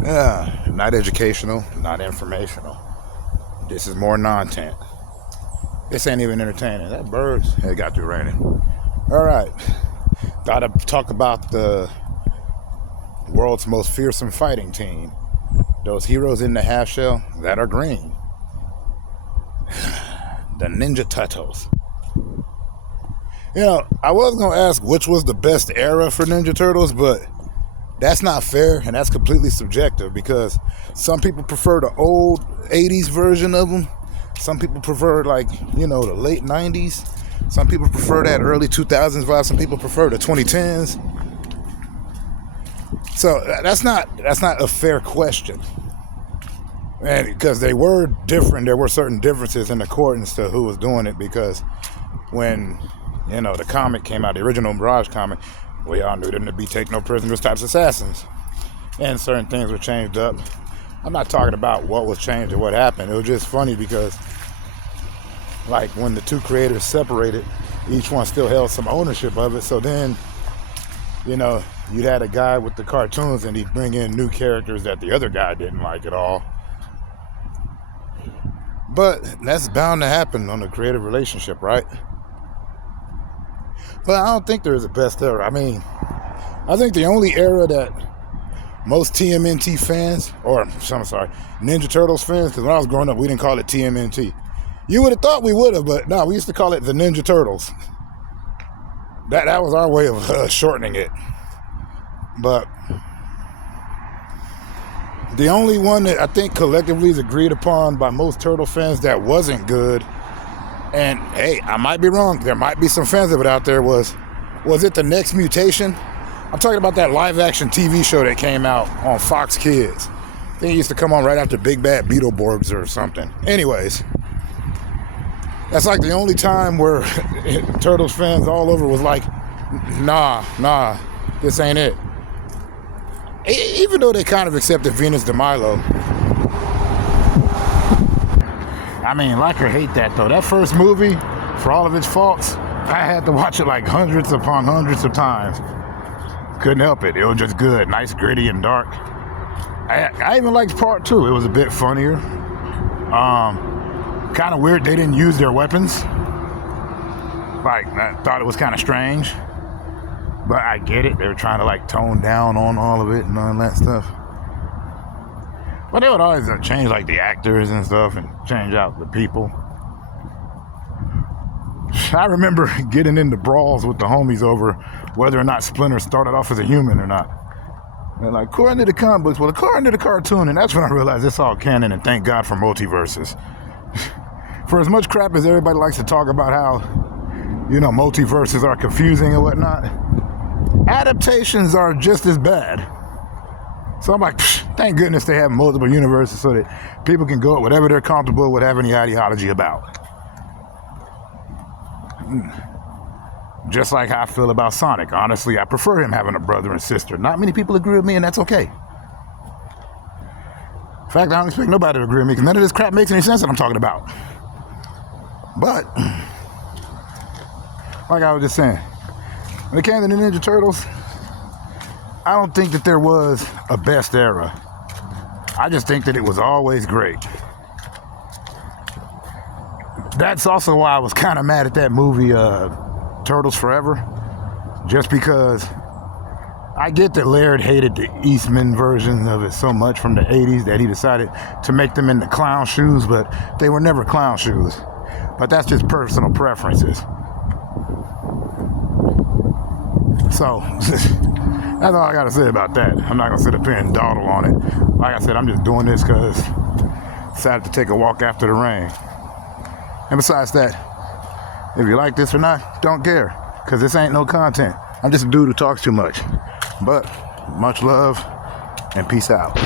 Not educational, not informational. This is more content. This ain't even entertaining. That birds, it got through raining. All right. Thought I'd talk about the world's most fearsome fighting team. Those heroes in the half shell that are green. The Ninja Turtles. You know, I was going to ask which was the best era for Ninja Turtles, but that's not fair, and that's completely subjective because some people prefer the old 80s version of them. Some people prefer, like, you know, the late 90s. Some people prefer that early 2000s vibe. Some people prefer the 2010s. So that's not a fair question. And because they were different, there were certain differences in accordance to who was doing it. Because when, you know, the comic came out, the original Mirage comic, we all knew them to be take no prisoners types assassins. And certain things were changed up. I'm not talking about what was changed or what happened. It was just funny because, like, when the two creators separated, each one still held some ownership of it. So then, you know, you'd had a guy with the cartoons and he'd bring in new characters that the other guy didn't like at all. But that's bound to happen on a creative relationship, right? But I don't think there is a best era. I mean, I think the only era that most TMNT fans, or I'm sorry, Ninja Turtles fans, because when I was growing up, we didn't call it TMNT. You would have thought we would have, but no, we used to call it the Ninja Turtles. That was our way of shortening it. But the only one that I think collectively is agreed upon by most Turtle fans that wasn't good, and hey, I might be wrong, there might be some fans of it out there, was it The Next Mutation? I'm talking about that live action TV show that came out on Fox Kids. I think it used to come on right after Big Bad Beetleborgs or something. Anyways, that's like the only time where Turtles fans all over was like, nah, this ain't it. Even though they kind of accepted Venus de Milo. I mean, like or hate that though. That first movie, for all of its faults, I had to watch it like hundreds upon hundreds of times. Couldn't help it. It was just good. Nice, gritty, and dark. I even liked part 2. It was a bit funnier. Kind of weird they didn't use their weapons. Like, I thought it was kind of strange. But I get it. They were trying to, like, tone down on all of it and all that stuff. But they would always change, like, the actors and stuff and change out the people. I remember getting into brawls with the homies over whether or not Splinter started off as a human or not. They're like, according to the comic books, well, according to the cartoon, and that's when I realized it's all canon, and thank God for multiverses. For as much crap as everybody likes to talk about how, you know, multiverses are confusing and whatnot, adaptations are just as bad. So I'm like, thank goodness they have multiple universes so that people can go at whatever they're comfortable with having the ideology about. Just like how I feel about Sonic. Honestly, I prefer him having a brother and sister. Not many people agree with me, and that's okay. In fact, I don't expect nobody to agree with me because none of this crap makes any sense that I'm talking about. But, like I was just saying, when it came to the Ninja Turtles, I don't think that there was a best era. I just think that it was always great. That's also why I was kind of mad at that movie, Turtles Forever. Just because I get that Laird hated the Eastman version of it so much from the 80s that he decided to make them into clown shoes, but they were never clown shoes. But that's just personal preferences. So, that's all I got to say about that. I'm not going to sit up here and dawdle on it. Like I said, I'm just doing this because I decided to take a walk after the rain. And besides that, if you like this or not, don't care. Because this ain't no content. I'm just a dude who talks too much. But, much love and peace out.